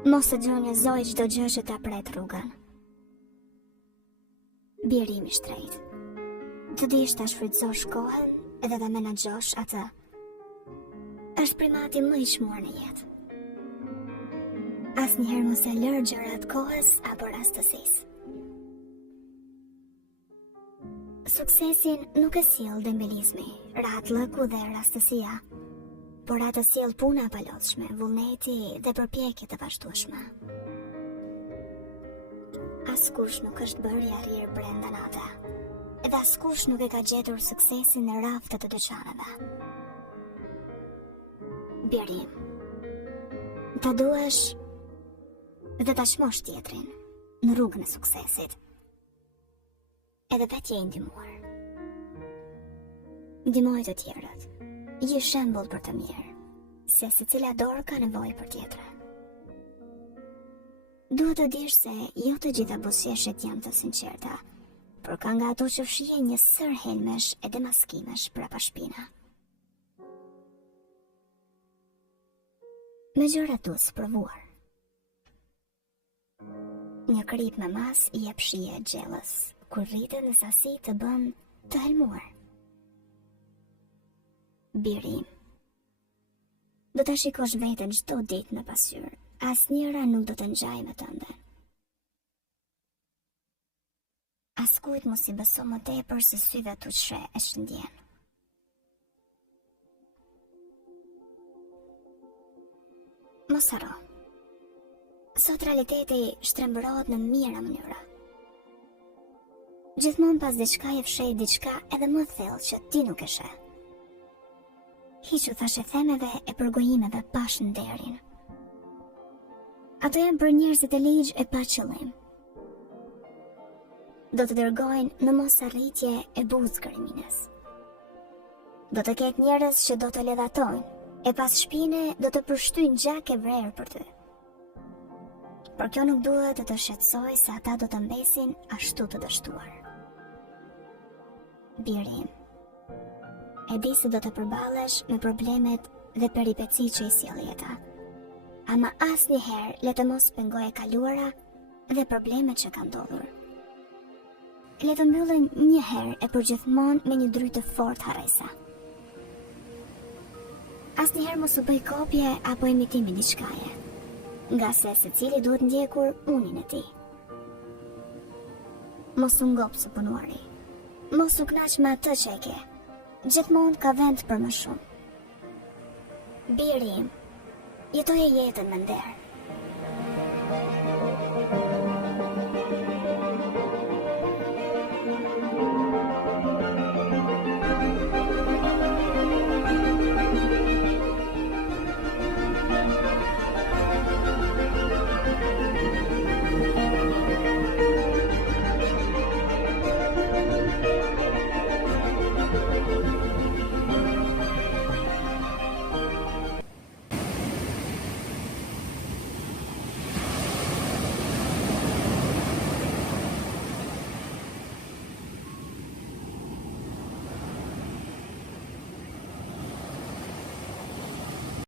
Mos të gjunjëzoj çdo gjë që ta pret rrugën. Biri im i shtrejt. Të dish ta shfrytëzosh kohën edhe ta menaxhosh atë. Është primati më i çmuar në jetë. Asnjëherë mos e lër gjërat kohës apo rastësisë. Suksesin nuk e sjell dembelizmi, rahatllëku dhe rastësia, por atë sjell puna e palodhshme, vullneti dhe përpjekje të vazhdueshme. Askush nuk është bërë i arrir brenda natë, edhe askush nuk e ka gjetur suksesin në raftet të dyqaneve. Birim, të duhesh dhe ta shmosh tjetrin në rrugën e suksesit. Edhe vetë je i ndihmuar. Ndihmoj të tjerët. Je shembull për të mirë, se secila dorë ka nevojë për tjetrën. Duhet të dish se jo të gjitha buzëqeshjet janë të sinqerta, por ka nga ato që fshihen një sër helmesh e demaskimesh brapa shpina. Me gjëra duhet sprovuar. Një krip me mas i jep shije e gjellës, kur rritën në sasi të bën të helmuar. Birim, do të shikosh veten çdo ditë me pasqyrë, asnjëra nuk do të ngjajë me tënde. Askujt mos i beso më tepër se syve tu shre e shëndjen. Mos haro. Sot realiteti shtrembërohet në mijëra mënyra. Gjithmonë pas diçka e fshej diçka edhe më thellë që ti nuk e sheh. Hiqu thashe themeve e përgojimeve pa shënderin. Ato janë për njerëzit e ligj e pa qëllim. Do të dërgojnë në mos arritje e buzë krimines. Do të ketë njerëz që do të ledhatojnë, e pas shpine do të përshtyjnë gjak e vrerë për ty. Por kjo nuk duhet të të shqetësoj se ata do të mbesin ashtu të dështuar. Birim, e di se do të përballesh me problemet dhe peripeci që i sjell jeta, ama asnjëherë le të mos pengoj e kaluara dhe problemet që kanë ndodhur. Le të mbyllen një herë e përgjithmonë me një drytë të fortë harresa. Asnjëherë mos u bëj kopje apo imitimi diçkaje, nga se secili duhet ndjekur unin e tij. Mos u ngop së punuari. Mos u knaq me atë që e ke. Gjithmonë ka vend për më shumë. Biri im, jetoje jetën me nder.